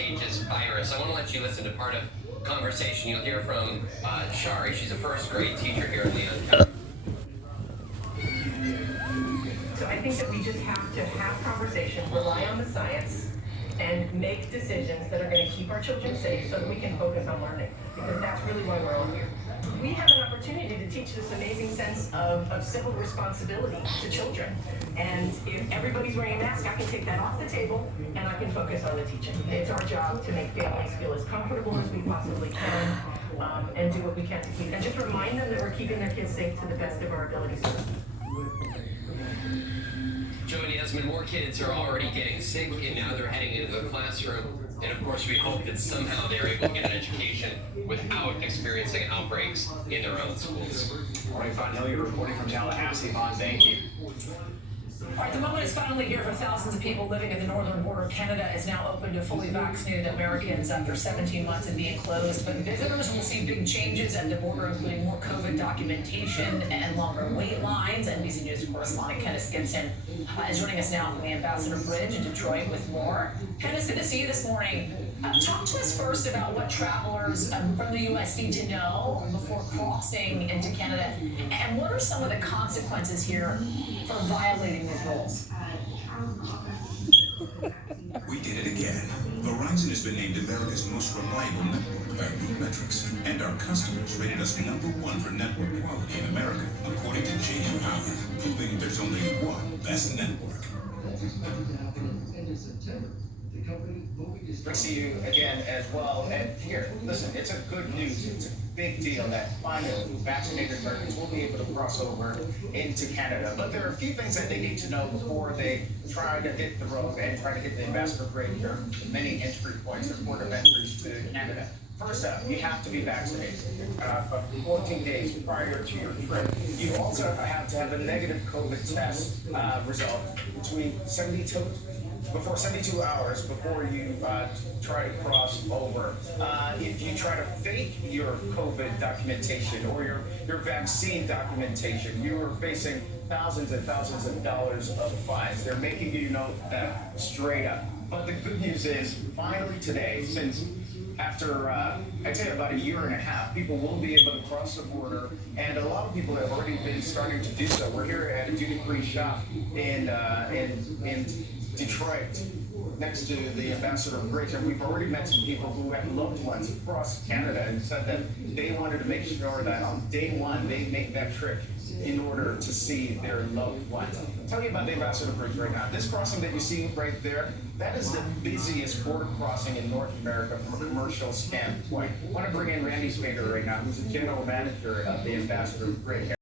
contagious virus. I want to let you listen to part of conversation. You'll hear from Shari. She's a first grade teacher here in Leon County. So I think that we just have to have conversations, rely on the science, and make decisions that are going to keep our children safe so that we can focus on learning, because that's really why we're all here. We have an opportunity to teach this amazing sense of civil responsibility to children. And if everybody's wearing a mask, I can take that off the table and I can focus on the teaching. It's our job to make families feel as comfortable as we possibly can, and do what we can to keep, and just remind them that we're keeping their kids safe to the best of our abilities. Joe and Yasmin, more kids are already getting sick, and now they're heading into the classroom. And of course, we hope that somehow they're able to get an education without experiencing outbreaks in their own schools. Morning, Vaughn Hill, you're reporting from Tallahassee. Vaughn, thank you. All right, the moment is finally here for thousands of people living at the northern border. Canada is now open to fully vaccinated Americans after 17 months of being closed. But visitors will see big changes at the border, including more COVID documentation and longer wait lines. NBC News correspondent Kenneth Gibson is joining us now from the Ambassador Bridge in Detroit with more. Kenneth, good to see you this morning. Talk to us first about what travelers from the U.S. need to know before crossing into Canada, and what are some of the consequences here for violating these rules? We did it again. Verizon has been named America's most reliable network by RootMetrics, and our customers rated us #1 for network quality in America, according to J.D. Power, proving there's only one best network. Good to see you again as well. And here, listen, it's a good news. It's a big deal that finally vaccinated Americans will be able to cross over into Canada. But there are a few things that they need to know before they try to hit the road and try to hit the Ambassador Bridge. There are many entry points or port of entry to Canada. First up, you have to be vaccinated 14 days prior to your trip. You also have to have a negative COVID test result before 72 hours before you try to cross over. If you try to fake your COVID documentation or your vaccine documentation, you are facing thousands and thousands of dollars of fines. They're making you know that straight up. But the good news is, finally today, since after, I'd say about a year and a half, people will be able to cross the border, and a lot of people have already been starting to do so. We're here at a duty-free shop in Detroit, next to the Ambassador Bridge, and we've already met some people who have loved ones across Canada and said that they wanted to make sure that on day one they make that trip in order to see their loved ones. I'll tell you about the Ambassador Bridge right now. This crossing that you see right there, that is the busiest border crossing in North America from a commercial standpoint. I want to bring in Randy Spader right now, who's the general manager of the Ambassador Bridge.